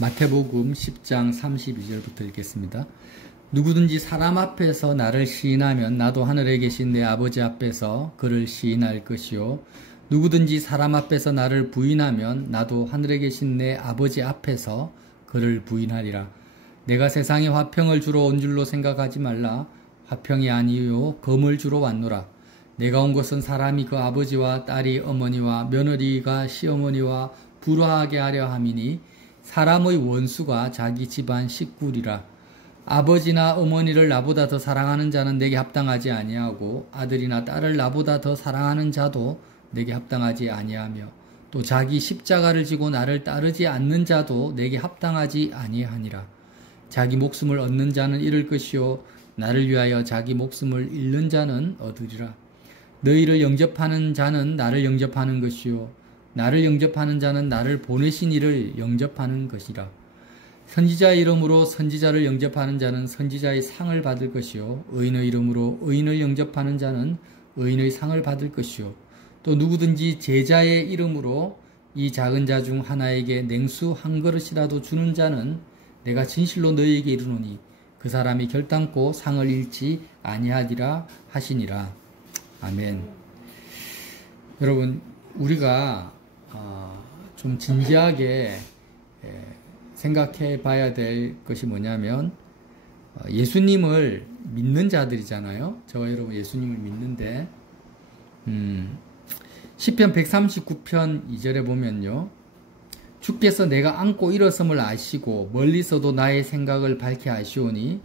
마태복음 10장 32절부터 읽겠습니다. 누구든지 사람 앞에서 나를 시인하면 나도 하늘에 계신 내 아버지 앞에서 그를 시인할 것이요 누구든지 사람 앞에서 나를 부인하면 나도 하늘에 계신 내 아버지 앞에서 그를 부인하리라. 내가 세상에 화평을 주러 온 줄로 생각하지 말라. 화평이 아니요 검을 주러 왔노라. 내가 온 것은 사람이 그 아버지와 딸이 어머니와 며느리가 시어머니와 불화하게 하려 함이니 사람의 원수가 자기 집안 식구리라. 아버지나 어머니를 나보다 더 사랑하는 자는 내게 합당하지 아니하고 아들이나 딸을 나보다 더 사랑하는 자도 내게 합당하지 아니하며 또 자기 십자가를 지고 나를 따르지 않는 자도 내게 합당하지 아니하니라. 자기 목숨을 얻는 자는 잃을 것이요 나를 위하여 자기 목숨을 잃는 자는 얻으리라. 너희를 영접하는 자는 나를 영접하는 것이요 나를 영접하는 자는 나를 보내신 이를 영접하는 것이라. 선지자의 이름으로 선지자를 영접하는 자는 선지자의 상을 받을 것이요 의인의 이름으로 의인을 영접하는 자는 의인의 상을 받을 것이요 또 누구든지 제자의 이름으로 이 작은 자 중 하나에게 냉수 한 그릇이라도 주는 자는 내가 진실로 너희에게 이르노니 그 사람이 결단코 상을 잃지 아니하리라 하시니라. 아멘. 여러분, 우리가 좀 진지하게 생각해 봐야 될 것이 뭐냐면 예수님을 믿는 자들이잖아요. 저와 여러분 예수님을 믿는데 시편 139편 2절에 보면요. 주께서 내가 앉고 일어섬을 아시고 멀리서도 나의 생각을 밝히 아시오니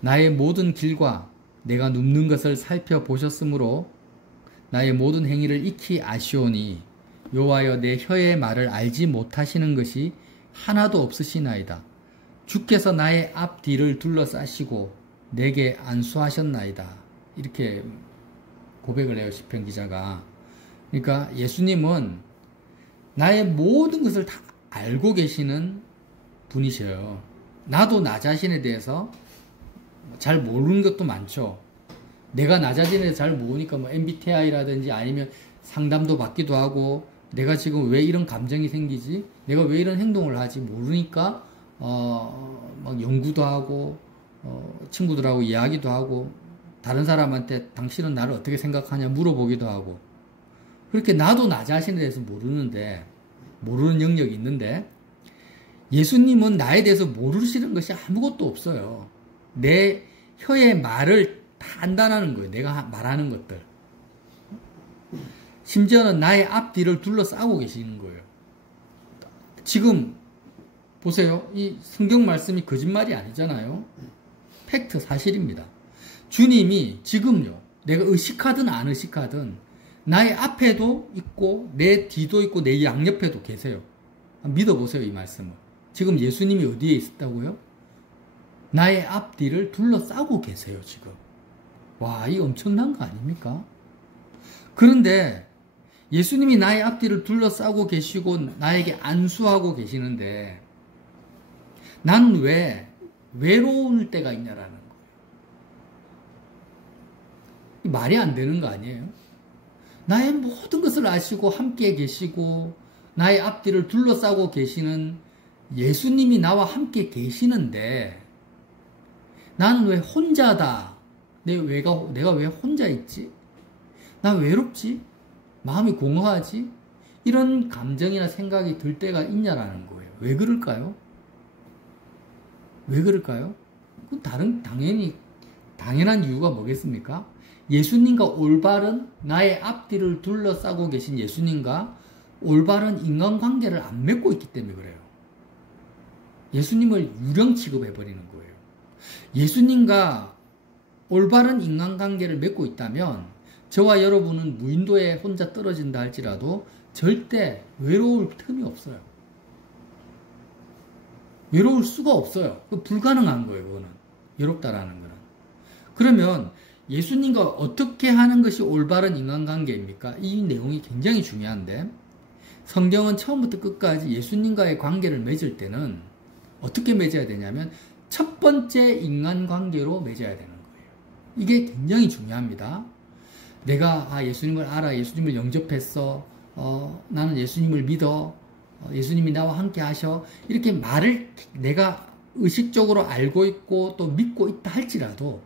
나의 모든 길과 내가 눕는 것을 살펴보셨으므로 나의 모든 행위를 익히 아시오니 여호와여 내 혀의 말을 알지 못하시는 것이 하나도 없으시나이다. 주께서 나의 앞뒤를 둘러싸시고 내게 안수하셨나이다. 이렇게 고백을 해요, 시편 기자가. 그러니까 예수님은 나의 모든 것을 다 알고 계시는 분이셔요. 나도 나 자신에 대해서 잘 모르는 것도 많죠. 내가 나 자신에 대해서 잘 모르니까 뭐 MBTI라든지 아니면 상담도 받기도 하고 내가 지금 왜 이런 감정이 생기지? 내가 왜 이런 행동을 하지? 모르니까 막 연구도 하고 친구들하고 이야기도 하고 다른 사람한테 당신은 나를 어떻게 생각하냐 물어보기도 하고 그렇게 나도 나 자신에 대해서 모르는 영역이 있는데 예수님은 나에 대해서 모르시는 것이 아무것도 없어요. 내 혀의 말을 다 안다는 거예요. 내가 말하는 것들. 심지어는 나의 앞뒤를 둘러싸고 계시는 거예요. 지금 보세요. 이 성경 말씀이 거짓말이 아니잖아요. 팩트, 사실입니다. 주님이 지금요. 내가 의식하든 안 의식하든 나의 앞에도 있고 내 뒤도 있고 내 양옆에도 계세요. 믿어보세요. 이 말씀을. 지금 예수님이 어디에 있다고요? 나의 앞뒤를 둘러싸고 계세요. 지금. 와, 이 엄청난 거 아닙니까? 그런데 예수님이 나의 앞뒤를 둘러싸고 계시고 나에게 안수하고 계시는데 나는 왜 외로울 때가 있냐라는 거예요. 말이 안 되는 거 아니에요? 나의 모든 것을 아시고 함께 계시고 나의 앞뒤를 둘러싸고 계시는 예수님이 나와 함께 계시는데 나는 왜 혼자다? 내가 왜 혼자 있지? 나 외롭지? 마음이 공허하지? 이런 감정이나 생각이 들 때가 있냐라는 거예요. 왜 그럴까요? 왜 그럴까요? 그 당연한 이유가 뭐겠습니까? 예수님과 올바른 나의 앞뒤를 둘러싸고 계신 예수님과 올바른 인간관계를 안 맺고 있기 때문에 그래요. 예수님을 유령 취급해버리는 거예요. 예수님과 올바른 인간관계를 맺고 있다면 저와 여러분은 무인도에 혼자 떨어진다 할지라도 절대 외로울 틈이 없어요. 외로울 수가 없어요. 불가능한 거예요. 그거는. 외롭다라는 거는. 그러면 예수님과 어떻게 하는 것이 올바른 인간관계입니까? 이 내용이 굉장히 중요한데 성경은 처음부터 끝까지 예수님과의 관계를 맺을 때는 어떻게 맺어야 되냐면 첫 번째 인간관계로 맺어야 되는 거예요. 이게 굉장히 중요합니다. 내가 예수님을 알아, 예수님을 영접했어, 나는 예수님을 믿어, 예수님이 나와 함께 하셔. 이렇게 말을 내가 의식적으로 알고 있고 또 믿고 있다 할지라도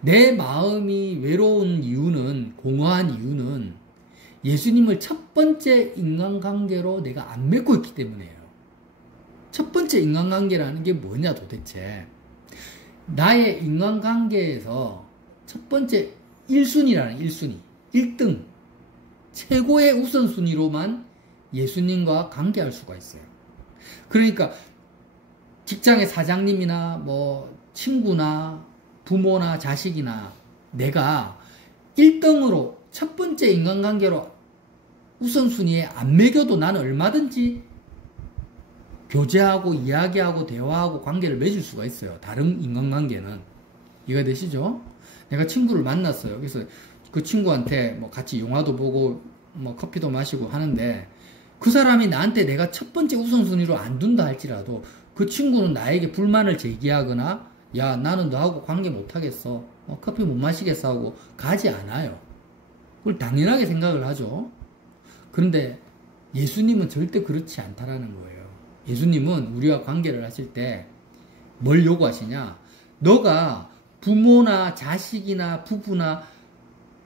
내 마음이 외로운 이유는, 공허한 이유는 예수님을 첫 번째 인간관계로 내가 안 맺고 있기 때문이에요. 첫 번째 인간관계라는 게 뭐냐 도대체. 나의 인간관계에서 첫 번째 1순위라는 1순위, 1등, 최고의 우선순위로만 예수님과 관계할 수가 있어요. 그러니까 직장의 사장님이나 뭐 친구나 부모나 자식이나 내가 1등으로 첫 번째 인간관계로 우선순위에 안 매겨도 나는 얼마든지 교제하고 이야기하고 대화하고 관계를 맺을 수가 있어요. 다른 인간관계는. 이해가 되시죠? 내가 친구를 만났어요. 그래서 그 친구한테 뭐 같이 영화도 보고 뭐 커피도 마시고 하는데 그 사람이 나한테 내가 첫 번째 우선순위로 안 둔다 할지라도 그 친구는 나에게 불만을 제기하거나 야 나는 너하고 관계 못하겠어. 커피 못 마시겠어 하고 가지 않아요. 그걸 당연하게 생각을 하죠. 그런데 예수님은 절대 그렇지 않다라는 거예요. 예수님은 우리와 관계를 하실 때 뭘 요구하시냐? 너가 부모나 자식이나 부부나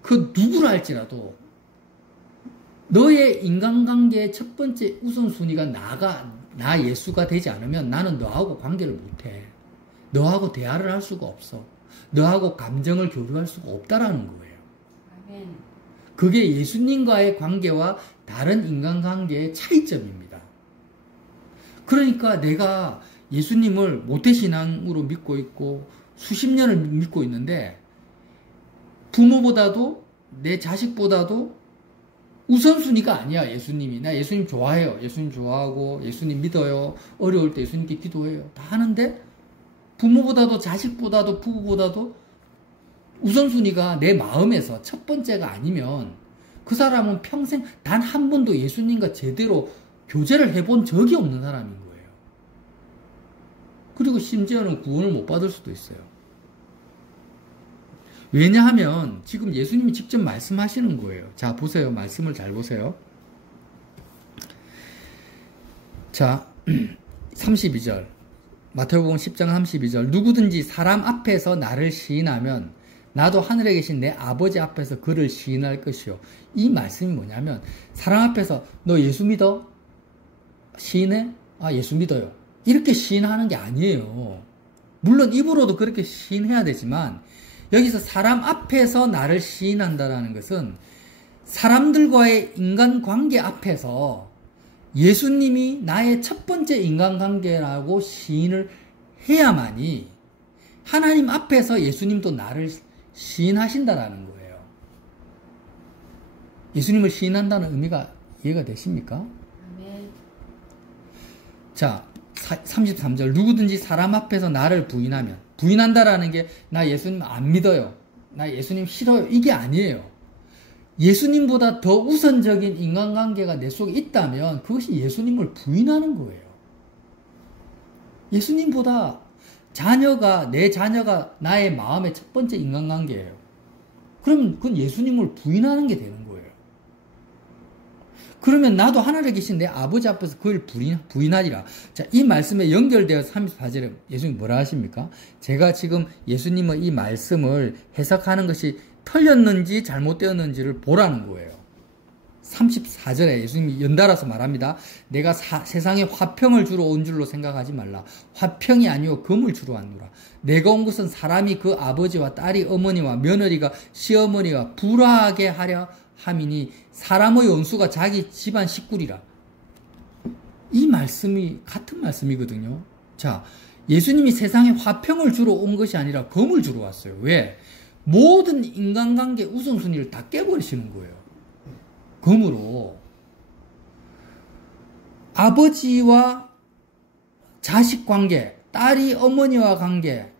그 누구라 할지라도 너의 인간관계의 첫 번째 우선순위가 나 예수가 되지 않으면 나는 너하고 관계를 못해. 너하고 대화를 할 수가 없어. 너하고 감정을 교류할 수가 없다라는 거예요. 아멘. 그게 예수님과의 관계와 다른 인간관계의 차이점입니다. 그러니까 내가 예수님을 모태신앙으로 믿고 있고 수십 년을 믿고 있는데 부모보다도 내 자식보다도 우선순위가 아니야. 예수님이. 나 예수님 좋아해요. 예수님 좋아하고 예수님 믿어요. 어려울 때 예수님께 기도해요. 다 하는데 부모보다도 자식보다도 부부보다도 우선순위가 내 마음에서 첫 번째가 아니면 그 사람은 평생 단 한 번도 예수님과 제대로 교제를 해본 적이 없는 사람인 거예요. 그리고 심지어는 구원을 못 받을 수도 있어요. 왜냐하면 지금 예수님이 직접 말씀하시는 거예요. 자, 보세요. 말씀을 잘 보세요. 자, 32절. 마태복음 10장 32절. 누구든지 사람 앞에서 나를 시인하면 나도 하늘에 계신 내 아버지 앞에서 그를 시인할 것이요. 이 말씀이 뭐냐면 사람 앞에서 너 예수 믿어? 시인해? 아, 예수 믿어요. 이렇게 시인하는 게 아니에요. 물론 입으로도 그렇게 시인해야 되지만 여기서 사람 앞에서 나를 시인한다라는 것은 사람들과의 인간관계 앞에서 예수님이 나의 첫 번째 인간관계라고 시인을 해야만이 하나님 앞에서 예수님도 나를 시인하신다라는 거예요. 예수님을 시인한다는 의미가 이해가 되십니까? 네. 자, 33절. 누구든지 사람 앞에서 나를 부인하면, 부인한다라는 게 나 예수님 안 믿어요. 나 예수님 싫어요. 이게 아니에요. 예수님보다 더 우선적인 인간관계가 내 속에 있다면 그것이 예수님을 부인하는 거예요. 예수님보다 내 자녀가 나의 마음의 첫 번째 인간관계예요. 그러면 그건 예수님을 부인하는 게 되는 거예요. 그러면 나도 하늘에 계신 내 아버지 앞에서 그걸 부인하리라. 자, 이 말씀에 연결되어 34절에 예수님 뭐라 하십니까? 제가 지금 예수님의 이 말씀을 해석하는 것이 틀렸는지 잘못되었는지를 보라는 거예요. 34절에 예수님이 연달아서 말합니다. 내가 세상에 화평을 주러 온 줄로 생각하지 말라. 화평이 아니오 금을 주러 왔노라. 내가 온 것은 사람이 그 아버지와 딸이 어머니와 며느리가 시어머니가 불화하게 하려 함이니 사람의 원수가 자기 집안 식구리라. 이 말씀이 같은 말씀이거든요. 자, 예수님이 세상에 화평을 주러 온 것이 아니라 금을 주러 왔어요. 왜? 모든 인간관계 우선순위를 다 깨버리시는 거예요. 금으로. 아버지와 자식 관계, 딸이 어머니와 관계,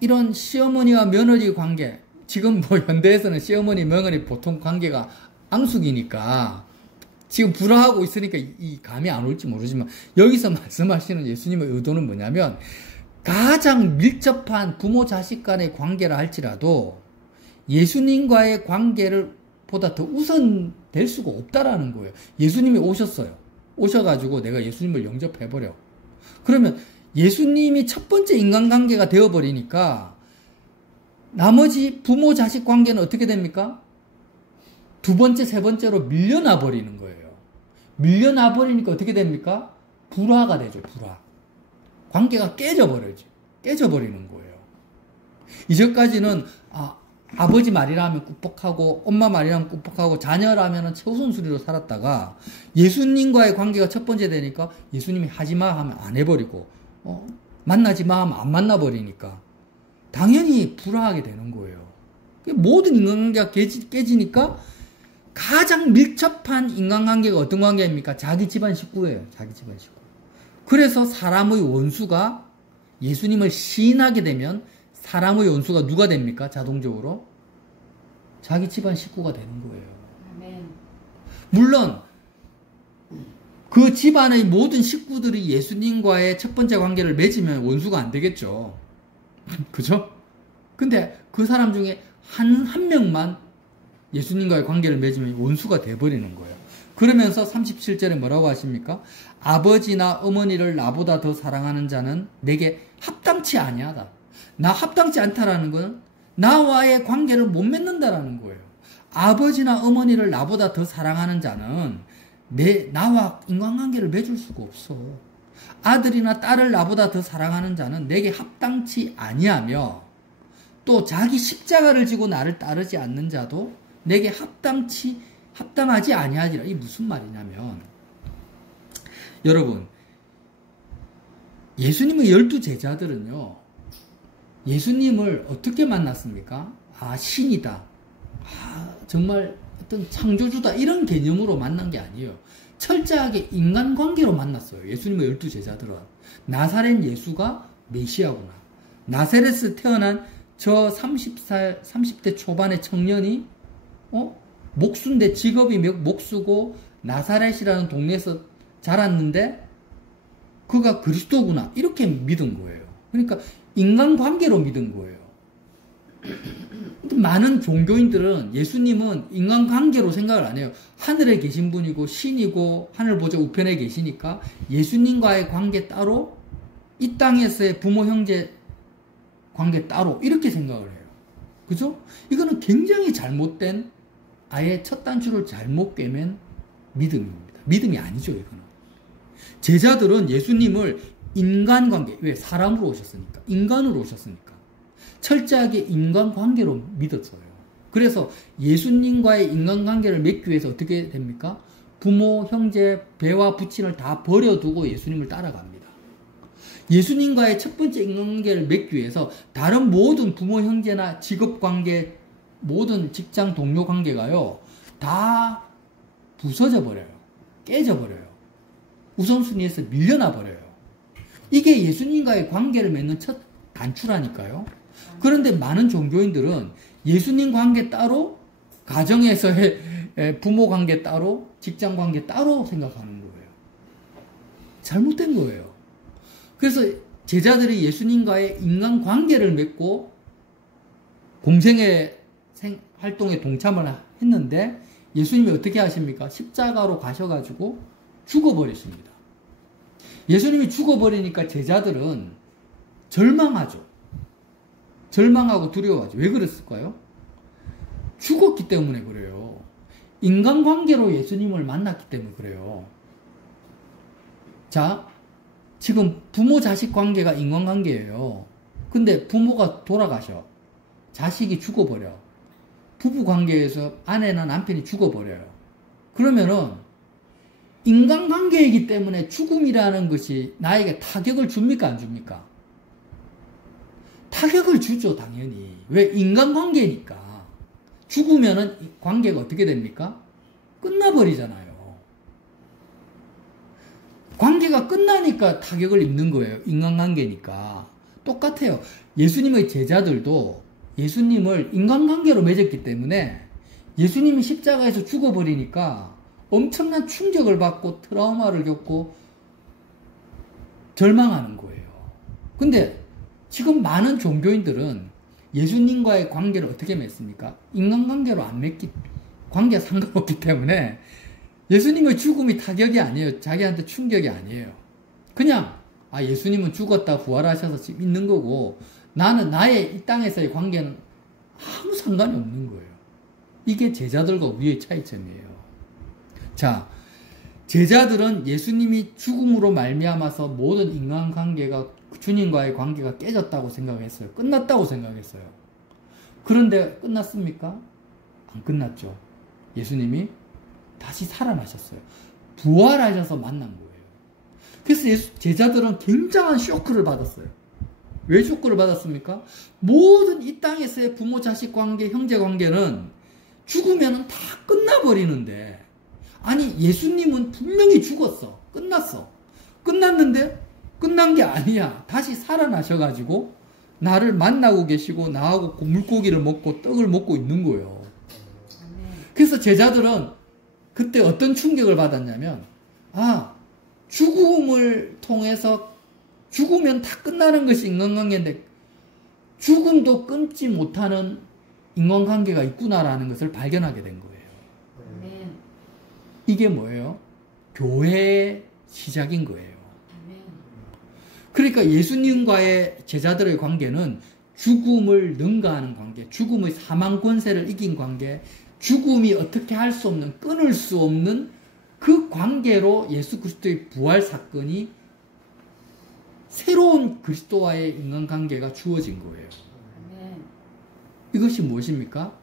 이런 시어머니와 며느리 관계, 지금 뭐 현대에서는 시어머니, 며느리 보통 관계가 앙숙이니까 지금 불화하고 있으니까 이 감이 안 올지 모르지만 여기서 말씀하시는 예수님의 의도는 뭐냐면 가장 밀접한 부모 자식 간의 관계라 할지라도 예수님과의 관계를 보다 더 우선될 수가 없다라는 거예요. 예수님이 오셨어요. 오셔가지고 내가 예수님을 영접해버려. 그러면 예수님이 첫 번째 인간관계가 되어버리니까 나머지 부모 자식 관계는 어떻게 됩니까? 두 번째, 세 번째로 밀려나 버리는 거예요. 밀려나 버리니까 어떻게 됩니까? 불화가 되죠, 불화. 관계가 깨져버리는 거예요. 이전까지는 아버지 말이라면 꾹뻑하고 엄마 말이라면 꾹뻑하고 자녀라면 최우선순위로 살았다가 예수님과의 관계가 첫 번째 되니까 예수님이 하지마 하면 안 해버리고 만나지마 하면 안 만나버리니까 당연히 불화하게 되는 거예요. 모든 인간관계가 깨지니까 가장 밀접한 인간관계가 어떤 관계입니까? 자기 집안 식구예요. 자기 집안 식구. 그래서 사람의 원수가 예수님을 시인하게 되면 사람의 원수가 누가 됩니까? 자동적으로 자기 집안 식구가 되는 거예요. 아멘. 물론 그 집안의 모든 식구들이 예수님과의 첫 번째 관계를 맺으면 원수가 안 되겠죠. 그죠? 근데 그 사람 중에 한 명만 예수님과의 관계를 맺으면 원수가 돼버리는 거예요. 그러면서 37절에 뭐라고 하십니까? 아버지나 어머니를 나보다 더 사랑하는 자는 내게 합당치 아니하다. 나 합당치 않다라는 건 나와의 관계를 못 맺는다라는 거예요. 아버지나 어머니를 나보다 더 사랑하는 자는 나와 인간관계를 맺을 수가 없어. 아들이나 딸을 나보다 더 사랑하는 자는 내게 합당치 아니하며 또 자기 십자가를 지고 나를 따르지 않는 자도 내게 합당하지 아니하리라. 이게 무슨 말이냐면 여러분 예수님의 12제자들은요 예수님을 어떻게 만났습니까? 신이다. 정말 어떤 창조주다. 이런 개념으로 만난 게 아니에요. 철저하게 인간관계로 만났어요. 예수님의 12제자들은. 나사렛 예수가 메시아구나. 나사렛에서 태어난 저 30대 초반의 청년이 목수인데 직업이 목수고 나사렛이라는 동네에서 자랐는데 그가 그리스도구나. 이렇게 믿은 거예요. 그러니까 인간관계로 믿은 거예요. 많은 종교인들은 예수님은 인간관계로 생각을 안 해요. 하늘에 계신 분이고 신이고 하늘보좌 우편에 계시니까 예수님과의 관계 따로 이 땅에서의 부모 형제 관계 따로 이렇게 생각을 해요. 그죠? 이거는 굉장히 잘못된 아예 첫 단추를 잘못 꿰맨 믿음입니다. 믿음이 아니죠, 이거는. 제자들은 예수님을 인간관계, 왜? 사람으로 오셨으니까. 인간으로 오셨으니까. 철저하게 인간관계로 믿었어요. 그래서 예수님과의 인간관계를 맺기 위해서 어떻게 됩니까? 부모, 형제, 배와 부친을 다 버려두고 예수님을 따라갑니다. 예수님과의 첫 번째 인간관계를 맺기 위해서 다른 모든 부모, 형제나 직업관계, 모든 직장 동료 관계가요, 다 부서져 버려요. 깨져 버려요. 우선순위에서 밀려나 버려요. 이게 예수님과의 관계를 맺는 첫 단추라니까요. 그런데 많은 종교인들은 예수님 관계 따로, 가정에서의 부모 관계 따로, 직장 관계 따로 생각하는 거예요. 잘못된 거예요. 그래서 제자들이 예수님과의 인간 관계를 맺고 공생의 활동에 동참을 했는데 예수님이 어떻게 하십니까? 십자가로 가셔가지고 죽어버렸습니다. 예수님이 죽어버리니까 제자들은 절망하죠. 절망하고 두려워하죠. 왜 그랬을까요? 죽었기 때문에 그래요. 인간관계로 예수님을 만났기 때문에 그래요. 자, 지금 부모 자식 관계가 인간관계예요. 근데 부모가 돌아가셔. 자식이 죽어버려. 부부 관계에서 아내나 남편이 죽어버려요. 그러면은 인간관계이기 때문에 죽음이라는 것이 나에게 타격을 줍니까 안 줍니까? 타격을 주죠, 당연히. 왜? 인간관계니까. 죽으면은 관계가 어떻게 됩니까? 끝나버리잖아요. 관계가 끝나니까 타격을 입는 거예요. 인간관계니까. 똑같아요. 예수님의 제자들도 예수님을 인간관계로 맺었기 때문에 예수님이 십자가에서 죽어버리니까 엄청난 충격을 받고 트라우마를 겪고 절망하는 거예요. 근데 지금 많은 종교인들은 예수님과의 관계를 어떻게 맺습니까? 인간관계로 안 맺기, 관계가 상관없기 때문에 예수님의 죽음이 타격이 아니에요. 자기한테 충격이 아니에요. 그냥 예수님은 죽었다 부활하셔서 지금 있는 거고 나는 나의 이 땅에서의 관계는 아무 상관이 없는 거예요. 이게 제자들과 우리의 차이점이에요. 자, 제자들은 예수님이 죽음으로 말미암아서 모든 인간관계가 주님과의 관계가 깨졌다고 생각했어요. 끝났다고 생각했어요. 그런데 끝났습니까? 안 끝났죠. 예수님이 다시 살아나셨어요. 부활하셔서 만난 거예요. 그래서 제자들은 굉장한 쇼크를 받았어요. 왜 쇼크를 받았습니까? 모든 이 땅에서의 부모 자식 관계, 형제 관계는 죽으면 다 끝나버리는데 아니 예수님은 분명히 죽었어. 끝났어. 끝났는데 끝난 게 아니야. 다시 살아나셔가지고 나를 만나고 계시고 나하고 물고기를 먹고 떡을 먹고 있는 거예요. 그래서 제자들은 그때 어떤 충격을 받았냐면 죽음을 통해서 죽으면 다 끝나는 것이 인간관계인데 죽음도 끊지 못하는 인간관계가 있구나라는 것을 발견하게 된 거예요. 이게 뭐예요? 교회의 시작인 거예요. 그러니까 예수님과의 제자들의 관계는 죽음을 능가하는 관계, 죽음의 사망 권세를 이긴 관계, 죽음이 어떻게 할 수 없는, 끊을 수 없는 그 관계로 예수 그리스도의 부활 사건이 새로운 그리스도와의 인간관계가 주어진 거예요. 이것이 무엇입니까?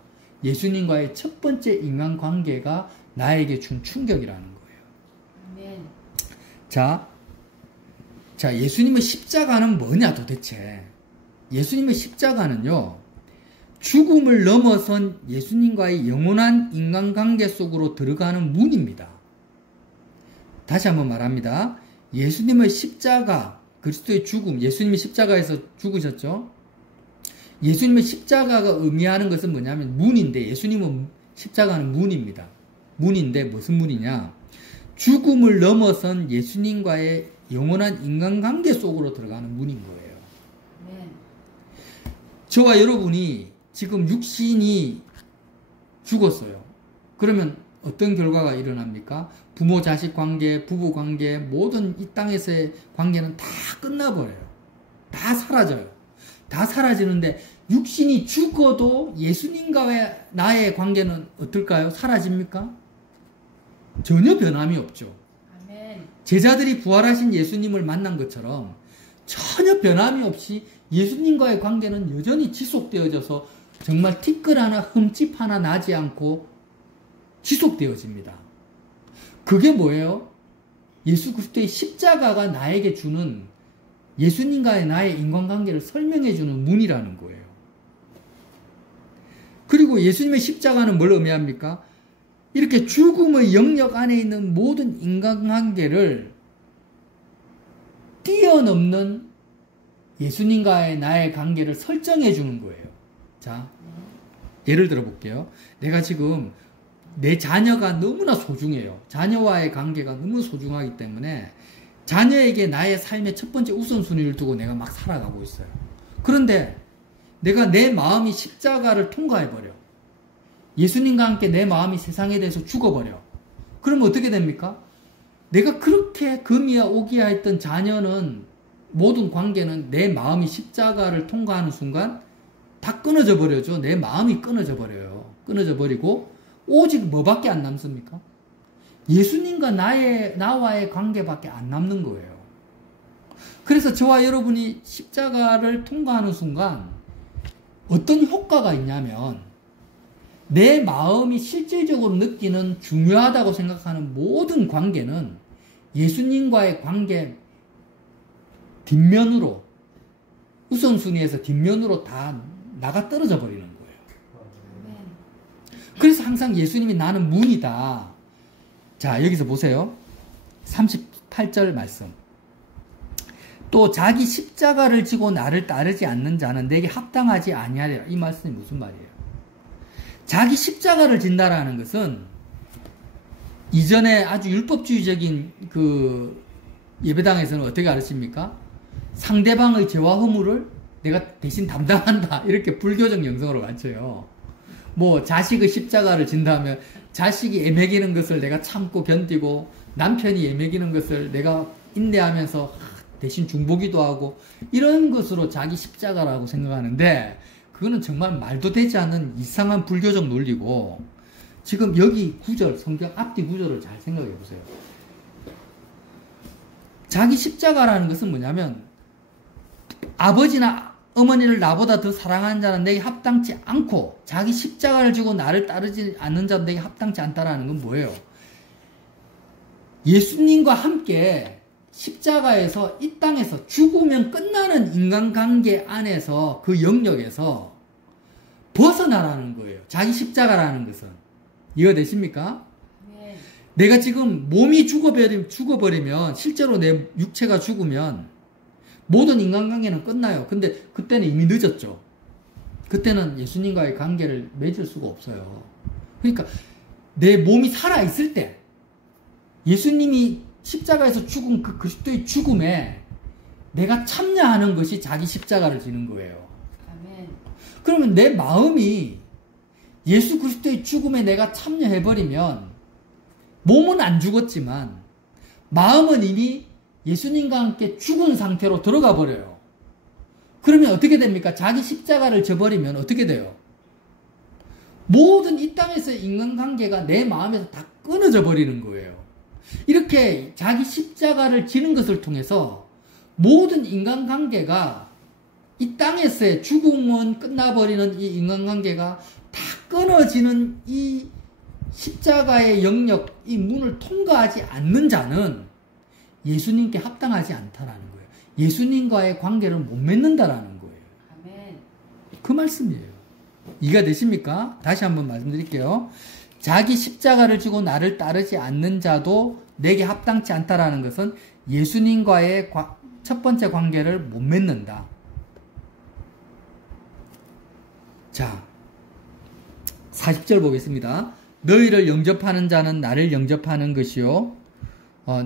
예수님과의 첫 번째 인간관계가 나에게 준 충격이라는 거예요. 자, 예수님의 십자가는 뭐냐 도대체? 예수님의 십자가는요, 죽음을 넘어선 예수님과의 영원한 인간관계 속으로 들어가는 문입니다. 다시 한번 말합니다. 예수님의 십자가, 그리스도의 죽음, 예수님이 십자가에서 죽으셨죠? 예수님의 십자가가 의미하는 것은 뭐냐면 문인데, 예수님은 십자가는 문입니다. 문인데 무슨 문이냐? 죽음을 넘어선 예수님과의 영원한 인간관계 속으로 들어가는 문인 거예요. 저와 여러분이 지금 육신이 죽었어요. 그러면 어떤 결과가 일어납니까? 부모 자식 관계, 부부 관계, 모든 이 땅에서의 관계는 다 끝나버려요. 다 사라져요. 다 사라지는데 육신이 죽어도 예수님과의 나의 관계는 어떨까요? 사라집니까? 전혀 변함이 없죠. 아멘. 제자들이 부활하신 예수님을 만난 것처럼 전혀 변함이 없이 예수님과의 관계는 여전히 지속되어져서 정말 티끌 하나 흠집 하나 나지 않고 지속되어집니다. 그게 뭐예요? 예수 그리스도의 십자가가 나에게 주는 예수님과의 나의 인간관계를 설명해주는 문이라는 거예요. 그리고 예수님의 십자가는 뭘 의미합니까? 이렇게 죽음의 영역 안에 있는 모든 인간관계를 뛰어넘는 예수님과의 나의 관계를 설정해 주는 거예요. 자, 예를 들어 볼게요. 내가 지금 내 자녀가 너무나 소중해요. 자녀와의 관계가 너무 소중하기 때문에 자녀에게 나의 삶의 첫 번째 우선순위를 두고 내가 막 살아가고 있어요. 그런데 내가 내 마음이 십자가를 통과해버려. 예수님과 함께 내 마음이 세상에 대해서 죽어버려. 그러면 어떻게 됩니까? 내가 그렇게 금이야 오기야 했던 자녀는 모든 관계는 내 마음이 십자가를 통과하는 순간 다 끊어져 버려죠. 내 마음이 끊어져 버려요. 끊어져 버리고 오직 뭐밖에 안 남습니까? 예수님과 나와의 관계밖에 안 남는 거예요. 그래서 저와 여러분이 십자가를 통과하는 순간 어떤 효과가 있냐면 내 마음이 실질적으로 느끼는 중요하다고 생각하는 모든 관계는 예수님과의 관계 뒷면으로 우선순위에서 뒷면으로 다 나가 떨어져 버리는 거예요. 그래서 항상 예수님이 나는 문이다. 자, 여기서 보세요. 38절 말씀. 또 자기 십자가를 지고 나를 따르지 않는 자는 내게 합당하지 아니하리라. 이 말씀이 무슨 말이에요? 자기 십자가를 진다라는 것은 이전에 아주 율법주의적인 그 예배당에서는 어떻게 가르칩니까? 상대방의 죄와 허물을 내가 대신 담당한다. 이렇게 불교적 영성으로 가르쳐요. 뭐 자식의 십자가를 진다면 자식이 애매기는 것을 내가 참고 견디고 남편이 애매기는 것을 내가 인내하면서 대신 중보기도 하고 이런 것으로 자기 십자가라고 생각하는데 그거는 정말 말도 되지 않는 이상한 불교적 논리고 지금 여기 구절, 성경 앞뒤 구절을 잘 생각해 보세요. 자기 십자가라는 것은 뭐냐면 아버지나 어머니를 나보다 더 사랑하는 자는 내게 합당치 않고 자기 십자가를 지고 나를 따르지 않는 자는 내게 합당치 않다라는 건 뭐예요? 예수님과 함께 십자가에서 이 땅에서 죽으면 끝나는 인간관계 안에서 그 영역에서 벗어나라는 거예요. 자기 십자가라는 것은. 이해되십니까? 네. 내가 지금 몸이 죽어버리면 실제로 내 육체가 죽으면 모든 인간관계는 끝나요. 근데 그때는 이미 늦었죠. 그때는 예수님과의 관계를 맺을 수가 없어요. 그러니까 내 몸이 살아있을 때 예수님이 십자가에서 죽은 그 그리스도의 죽음에 내가 참여하는 것이 자기 십자가를 지는 거예요. 아멘. 그러면 내 마음이 예수 그리스도의 죽음에 내가 참여해버리면 몸은 안 죽었지만 마음은 이미 예수님과 함께 죽은 상태로 들어가 버려요. 그러면 어떻게 됩니까? 자기 십자가를 져버리면 어떻게 돼요? 모든 이 땅에서의 인간관계가 내 마음에서 다 끊어져 버리는 거예요. 이렇게 자기 십자가를 지는 것을 통해서 모든 인간관계가 이 땅에서의 죽음은 끝나버리는 이 인간관계가 다 끊어지는 이 십자가의 영역, 이 문을 통과하지 않는 자는 예수님께 합당하지 않다라는 거예요. 예수님과의 관계를 못 맺는다라는 거예요. 아멘. 그 말씀이에요. 이해가 되십니까? 다시 한번 말씀드릴게요. 자기 십자가를 지고 나를 따르지 않는 자도 내게 합당치 않다라는 것은 예수님과의 첫 번째 관계를 못 맺는다. 자, 40절 보겠습니다. 너희를 영접하는 자는 나를 영접하는 것이요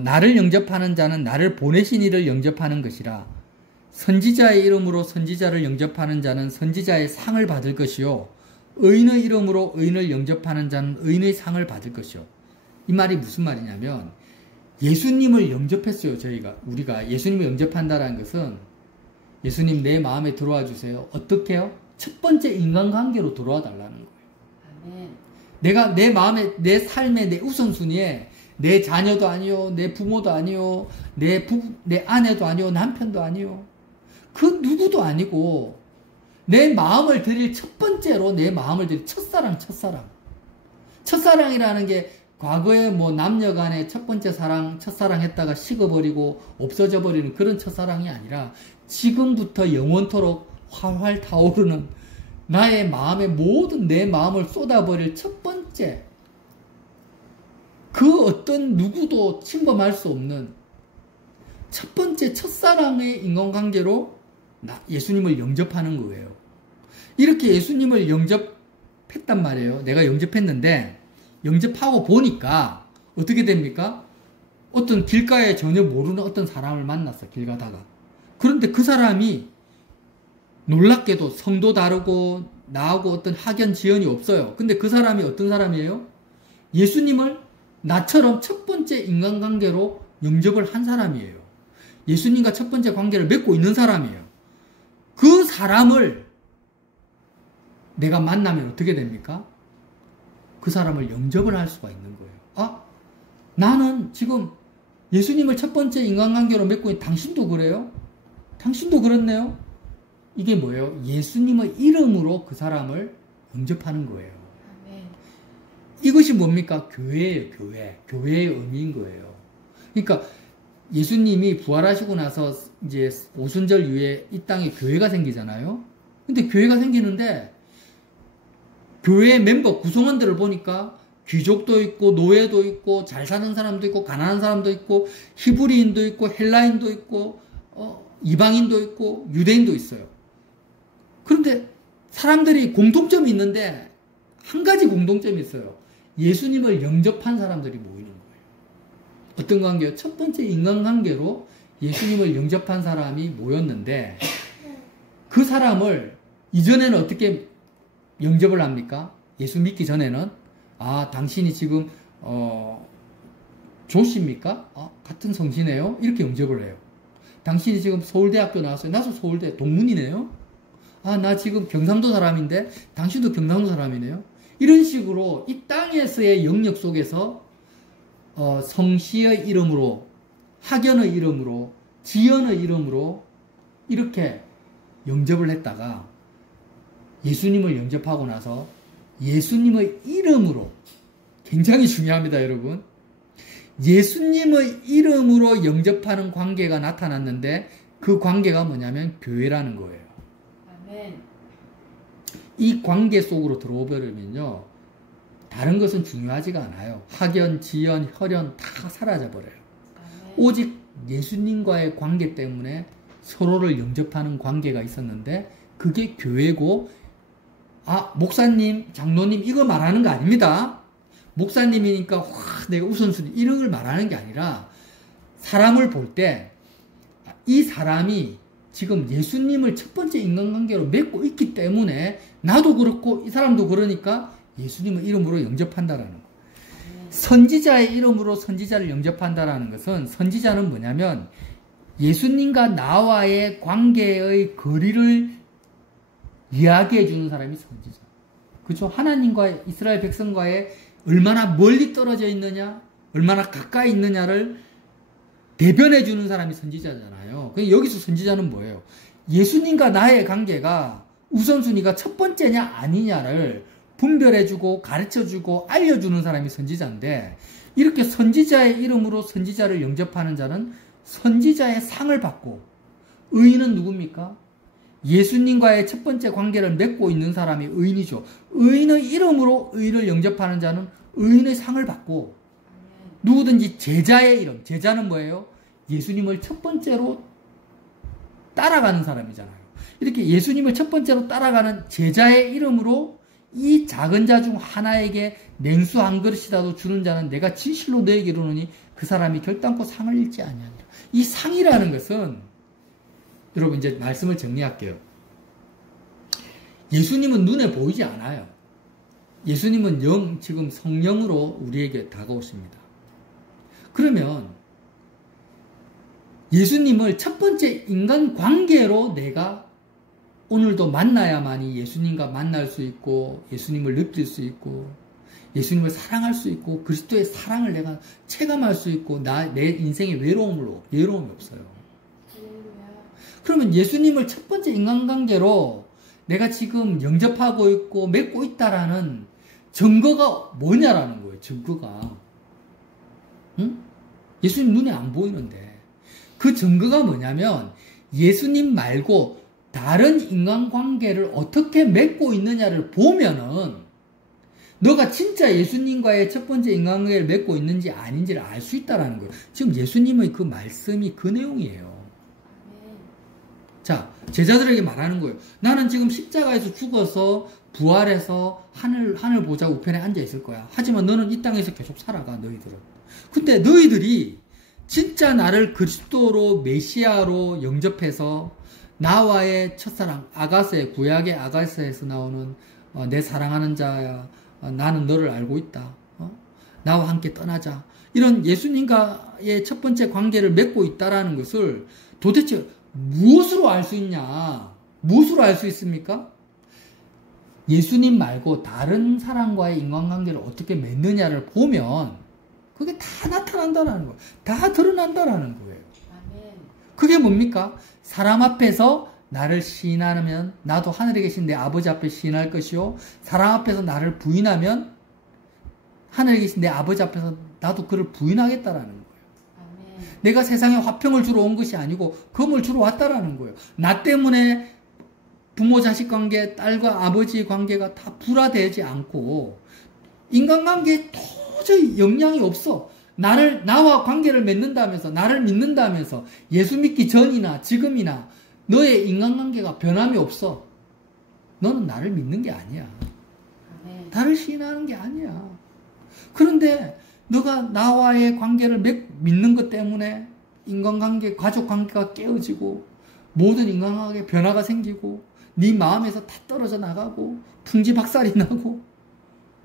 나를 영접하는 자는 나를 보내신 이를 영접하는 것이라. 선지자의 이름으로 선지자를 영접하는 자는 선지자의 상을 받을 것이요 의인의 이름으로 의인을 영접하는 자는 의인의 상을 받을 것이요. 이 말이 무슨 말이냐면 예수님을 영접했어요. 우리가 예수님을 영접한다는 것은 예수님 내 마음에 들어와 주세요. 어떻게 해요? 첫 번째 인간관계로 들어와 달라는 거예요. 아멘. 내가 내 마음에 내 삶의 내 우선순위에 내 자녀도 아니요, 내 부모도 아니요, 내 아내도 아니요, 남편도 아니요. 그 누구도 아니고 내 마음을 드릴 첫 번째로 내 마음을 드릴 첫사랑. 첫사랑이라는 게 과거에 뭐 남녀 간의 첫 번째 사랑, 첫사랑 했다가 식어버리고 없어져 버리는 그런 첫사랑이 아니라 지금부터 영원토록 활활 타오르는 나의 마음에 모든 내 마음을 쏟아버릴 첫 번째 그 어떤 누구도 침범할 수 없는 첫 번째 첫사랑의 인간관계로 예수님을 영접하는 거예요. 이렇게 예수님을 영접했단 말이에요. 내가 영접했는데 영접하고 보니까 어떻게 됩니까? 어떤 길가에 전혀 모르는 어떤 사람을 만났어. 길 가다가. 그런데 그 사람이 놀랍게도 성도 다르고 나하고 어떤 학연 지연이 없어요. 근데 그 사람이 어떤 사람이에요? 예수님을 나처럼 첫 번째 인간관계로 영접을 한 사람이에요. 예수님과 첫 번째 관계를 맺고 있는 사람이에요. 그 사람을 내가 만나면 어떻게 됩니까? 그 사람을 영접을 할 수가 있는 거예요. 아, 나는 지금 예수님을 첫 번째 인간관계로 맺고 있는 당신도 그래요? 당신도 그렇네요? 이게 뭐예요? 예수님의 이름으로 그 사람을 영접하는 거예요. 이것이 뭡니까? 교회예요, 교회. 교회의 의미인 거예요. 그러니까 예수님이 부활하시고 나서 이제 오순절 이후에 이 땅에 교회가 생기잖아요. 근데 교회가 생기는데 교회의 멤버 구성원들을 보니까 귀족도 있고 노예도 있고 잘 사는 사람도 있고 가난한 사람도 있고 히브리인도 있고 헬라인도 있고 이방인도 있고 유대인도 있어요. 그런데 사람들이 공통점이 있는데 한 가지 공통점이 있어요. 예수님을 영접한 사람들이 모이는 거예요. 어떤 관계요? 첫 번째 인간관계로 예수님을 영접한 사람이 모였는데 그 사람을 이전에는 어떻게 영접을 합니까? 예수 믿기 전에는 아, 당신이 지금 조씨입니까? 같은 성씨네요? 이렇게 영접을 해요. 당신이 지금 서울대학교 나왔어요? 나도 서울대 동문이네요? 아, 나 지금 경상도 사람인데 당신도 경상도 사람이네요? 이런 식으로 이 땅에서의 영역 속에서 성씨의 이름으로, 학연의 이름으로, 지연의 이름으로 이렇게 영접을 했다가 예수님을 영접하고 나서 예수님의 이름으로, 굉장히 중요합니다, 여러분. 예수님의 이름으로 영접하는 관계가 나타났는데 그 관계가 뭐냐면 교회라는 거예요. 아멘. 이 관계 속으로 들어오 버리면요, 다른 것은 중요하지가 않아요. 학연, 지연, 혈연 다 사라져 버려요. 아멘. 오직 예수님과의 관계 때문에 서로를 영접하는 관계가 있었는데 그게 교회고, 목사님, 장로님 이거 말하는 거 아닙니다. 목사님이니까 내가 우선순위 이런 걸 말하는 게 아니라 사람을 볼 때 이 사람이 지금 예수님을 첫 번째 인간관계로 맺고 있기 때문에 나도 그렇고 이 사람도 그러니까 예수님의 이름으로 영접한다라는 거. 선지자의 이름으로 선지자를 영접한다라는 것은, 선지자는 뭐냐면 예수님과 나와의 관계의 거리를 이야기해 주는 사람이 선지자. 그렇죠? 하나님과 이스라엘 백성과의 얼마나 멀리 떨어져 있느냐, 얼마나 가까이 있느냐를 대변해 주는 사람이 선지자잖아요. 여기서 선지자는 뭐예요? 예수님과 나의 관계가 우선순위가 첫 번째냐 아니냐를 분별해주고 가르쳐주고 알려주는 사람이 선지자인데, 이렇게 선지자의 이름으로 선지자를 영접하는 자는 선지자의 상을 받고, 의인은 누굽니까? 예수님과의 첫 번째 관계를 맺고 있는 사람이 의인이죠. 의인의 이름으로 의인을 영접하는 자는 의인의 상을 받고, 누구든지 제자의 이름, 제자는 뭐예요? 예수님을 첫 번째로 따라가는 사람이잖아요. 이렇게 예수님을 첫 번째로 따라가는 제자의 이름으로 이 작은 자 중 하나에게 냉수 한 그릇이라도 주는 자는 내가 진실로 너에게 이르노니 그 사람이 결단코 상을 잃지 아니하리라. 이 상이라는 것은, 여러분 이제 말씀을 정리할게요. 예수님은 눈에 보이지 않아요. 예수님은 지금 성령으로 우리에게 다가오십니다. 그러면 예수님을 첫 번째 인간 관계로 내가 오늘도 만나야만이 예수님과 만날 수 있고, 예수님을 느낄 수 있고, 예수님을 사랑할 수 있고, 그리스도의 사랑을 내가 체감할 수 있고, 내 인생에 외로움이 없어요. 그러면 예수님을 첫 번째 인간관계로 내가 지금 영접하고 있고 맺고 있다라는 증거가 뭐냐라는 거예요. 증거가. 응? 예수님 눈에 안 보이는데 그 증거가 뭐냐면, 예수님 말고 다른 인간관계를 어떻게 맺고 있느냐를 보면은 너가 진짜 예수님과의 첫 번째 인간관계를 맺고 있는지 아닌지를 알 수 있다라는 거예요. 지금 예수님의 그 말씀이 그 내용이에요. 자, 제자들에게 말하는 거예요. 나는 지금 십자가에서 죽어서 부활해서 하늘 보좌 우편에 앉아 있을 거야. 하지만 너는 이 땅에서 계속 살아가, 너희들은. 근데 너희들이 진짜 나를 그리스도로, 메시아로 영접해서 나와의 첫사랑, 아가세, 구약의 아가세에서 나오는 내 사랑하는 자야, 나는 너를 알고 있다. 나와 함께 떠나자. 이런 예수님과의 첫 번째 관계를 맺고 있다라는 것을 도대체 무엇으로 알 수 있냐? 무엇으로 알 수 있습니까? 예수님 말고 다른 사람과의 인간관계를 어떻게 맺느냐를 보면 그게 다 나타난다는 거예요. 다 드러난다는 거예요. 그게 뭡니까? 사람 앞에서 나를 시인하면 나도 하늘에 계신 내 아버지 앞에 시인할 것이요, 사람 앞에서 나를 부인하면 하늘에 계신 내 아버지 앞에서 나도 그를 부인하겠다라는 거예요. 내가 세상에 화평을 주러 온 것이 아니고 검을 주러 왔다라는 거예요. 나 때문에 부모 자식 관계, 딸과 아버지 관계가 다 불화되지 않고 인간관계에 도저히 영향이 없어. 나와 관계를 맺는다면서, 나를 믿는다면서 예수 믿기 전이나 지금이나 너의 인간관계가 변함이 없어. 너는 나를 믿는 게 아니야. 나를 시인하는 게 아니야. 그런데 너가 나와의 관계를 믿는 것 때문에 인간관계, 가족관계가 깨어지고 모든 인간관계에 변화가 생기고 네 마음에서 다 떨어져 나가고 풍지박살이 나고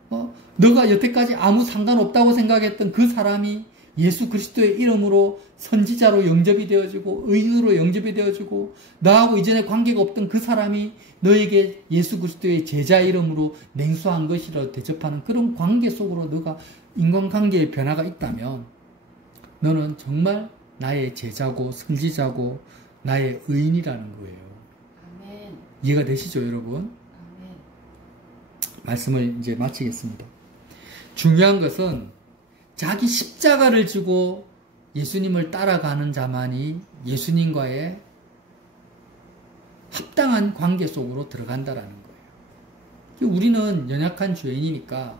너가 여태까지 아무 상관없다고 생각했던 그 사람이 예수 그리스도의 이름으로 선지자로 영접이 되어지고 의인으로 영접이 되어지고 너하고 이전에 관계가 없던 그 사람이 너에게 예수 그리스도의 제자 이름으로 냉수한 것이라 대접하는 그런 관계 속으로 너가 인간관계의 변화가 있다면 너는 정말 나의 제자고 선지자고 나의 의인이라는 거예요. 아멘. 이해가 되시죠, 여러분? 아멘. 말씀을 이제 마치겠습니다. 중요한 것은 자기 십자가를 지고 예수님을 따라가는 자만이 예수님과의 합당한 관계 속으로 들어간다라는 거예요. 우리는 연약한 죄인이니까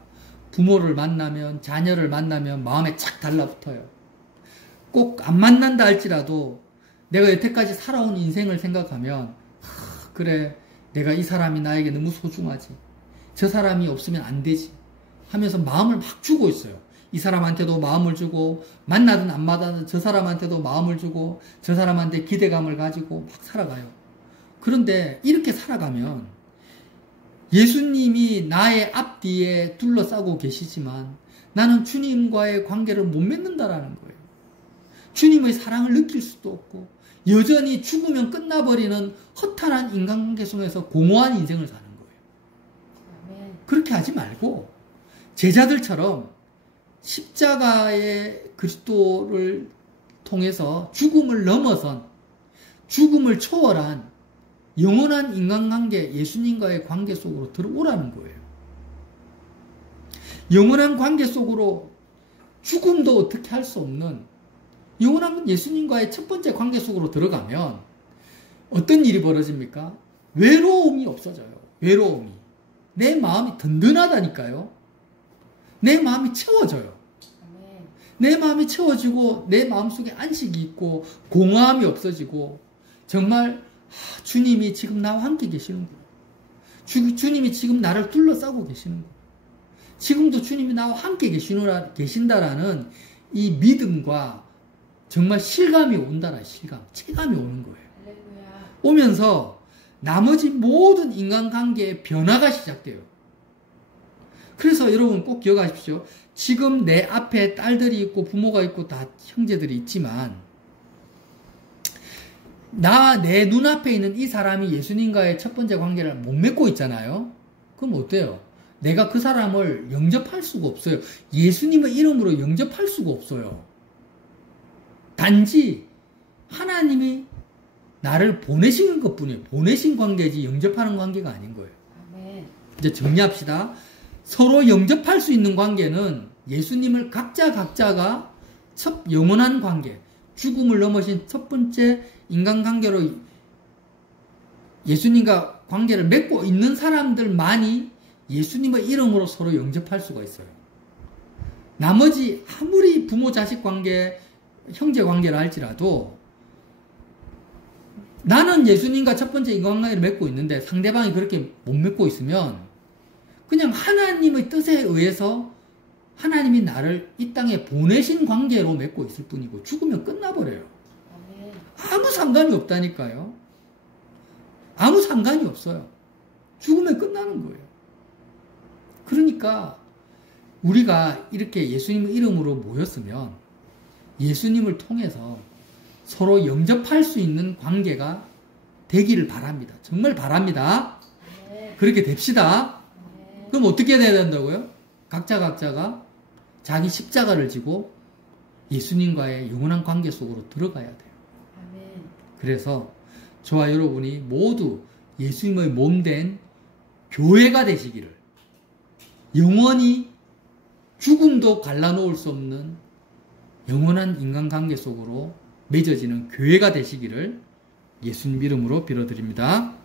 부모를 만나면, 자녀를 만나면 마음에 착 달라붙어요. 꼭 안 만난다 할지라도 내가 여태까지 살아온 인생을 생각하면 그래, 내가 이 사람이 나에게 너무 소중하지. 저 사람이 없으면 안 되지 하면서 마음을 막 주고 있어요. 이 사람한테도 마음을 주고 만나든 안 만나든 저 사람한테도 마음을 주고 저 사람한테 기대감을 가지고 막 살아가요. 그런데 이렇게 살아가면 예수님이 나의 앞뒤에 둘러싸고 계시지만 나는 주님과의 관계를 못 맺는다라는 거예요. 주님의 사랑을 느낄 수도 없고 여전히 죽으면 끝나버리는 허탄한 인간관계 속에서 공허한 인생을 사는 거예요. 그렇게 하지 말고 제자들처럼 십자가의 그리스도를 통해서 죽음을 넘어선 죽음을 초월한 영원한 인간관계, 예수님과의 관계 속으로 들어오라는 거예요. 영원한 관계 속으로 죽음도 어떻게 할 수 없는 영원한 예수님과의 첫 번째 관계 속으로 들어가면 어떤 일이 벌어집니까? 외로움이 없어져요. 외로움이. 내 마음이 든든하다니까요. 내 마음이 채워져요. 내 마음이 채워지고 내 마음속에 안식이 있고 공허함이 없어지고 정말 주님이 지금 나와 함께 계시는 거예요. 주님이 지금 나를 둘러싸고 계시는 거예요. 지금도 주님이 나와 함께 계신다라는 이 믿음과 정말 실감이 온다라 실감, 체감이 오는 거예요. 할렐루야. 오면서 나머지 모든 인간관계의 변화가 시작돼요. 그래서 여러분 꼭 기억하십시오. 지금 내 앞에 딸들이 있고 부모가 있고 다 형제들이 있지만 내 눈앞에 있는 이 사람이 예수님과의 첫 번째 관계를 못 맺고 있잖아요. 그럼 어때요? 내가 그 사람을 영접할 수가 없어요. 예수님의 이름으로 영접할 수가 없어요. 단지 하나님이 나를 보내신 것뿐이에요. 보내신 관계지 영접하는 관계가 아닌 거예요. 아멘. 이제 정리합시다. 서로 영접할 수 있는 관계는 예수님을 각자가 첫 영원한 관계, 죽음을 넘어신 첫 번째 인간관계로 예수님과 관계를 맺고 있는 사람들만이 예수님의 이름으로 서로 영접할 수가 있어요. 나머지 아무리 부모 자식 관계, 형제 관계를 할지라도 나는 예수님과 첫 번째 인간관계를 맺고 있는데 상대방이 그렇게 못 맺고 있으면 그냥 하나님의 뜻에 의해서 하나님이 나를 이 땅에 보내신 관계로 맺고 있을 뿐이고 죽으면 끝나버려요. 아무 상관이 없다니까요. 아무 상관이 없어요. 죽으면 끝나는 거예요. 그러니까 우리가 이렇게 예수님의 이름으로 모였으면 예수님을 통해서 서로 영접할 수 있는 관계가 되기를 바랍니다. 정말 바랍니다. 그렇게 됩시다. 그럼 어떻게 돼야 된다고요? 각자가 자기 십자가를 지고 예수님과의 영원한 관계 속으로 들어가야 돼요. 그래서 저와 여러분이 모두 예수님의 몸된 교회가 되시기를, 영원히 죽음도 갈라놓을 수 없는 영원한 인간관계 속으로 맺어지는 교회가 되시기를 예수님 이름으로 빌어드립니다.